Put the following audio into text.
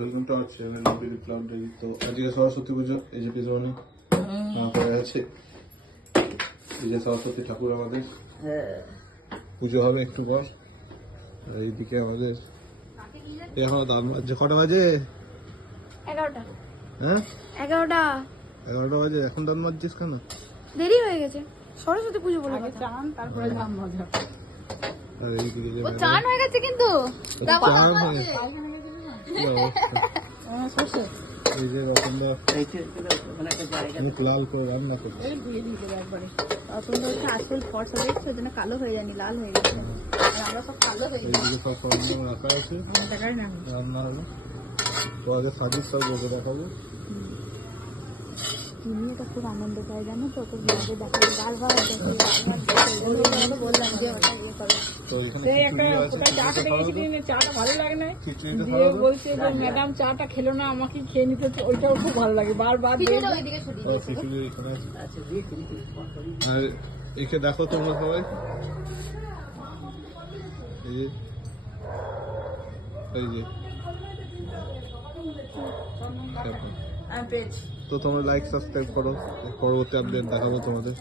Welcome to our channel BD cloud daily. তো আজকে সরস্বতী পুজো, এই যে পিছনে হয়ে আছে, এই যে সরস্বতী ঠাকুর আমাদের পুজো হবে একটু পর। আর এইদিকে আমাদের এখনো দাম বাজছে, কটা বাজে? 11টা। হ্যাঁ 11টা 11টা বাজে, এখন দাম বাজছিস কেন? দেরি হয়ে গেছে, সরস্বতী পুজো বলে আগে চান তারপরে ধান ভাজা। আর এইদিকে যে ও চান হয়ে গেছে কিন্তু চান হয়ে কি অবস্থা। সর্ষে এই যে রতনদা অনেক লাল করে রান্না করছে। এই দিয়ে দিয়ে দেবে একবারে। অতন্দ হচ্ছে আজকাল ফর্সা দেখছে, ওই জন্য কালো হয়ে যায়নি, লাল হয়ে গেছে। আর আমরা সব কালো হয়ে গেছি। এইদিকে সব সরঞ্জাম রাখা আছে, আমার দেখাই না। রান্না হবে। তো আগে সাজির সব বসে দেখাবো। তিনি এটা খুব আনন্দ পায়, জানো তো, তোর ব্লগে দেখাবে বারবার বললাম যে ওটা ইয়ে করো। তো এখানে সেই একটা খিচুড়ি আছে, কোথায় চা খিচুড়িটা খেতে খাওয়াবো। গেছি, চাটা ভালো লাগে না। খিচুড়িটা দিয়ে খাওয়াবো। বলছে যে ম্যাডাম চাটা খেলো না, আমাকে খেয়ে নিতে হচ্ছে। ওইটাও খুব ভালো লাগে, বারবার দিয়ে খিচুড়িটা ওইদিকে ছড়িয়ে ও, দিয়েছে। খিচুড়ি এখানে আছে। আর একে দেখো তোমরা সবাই, এই যে এই যে আমি পেয়েছি। তো তোমরা লাইক সাবস্ক্রাইব করো, পরবর্তী আপডেট দেখাবো তোমাদের।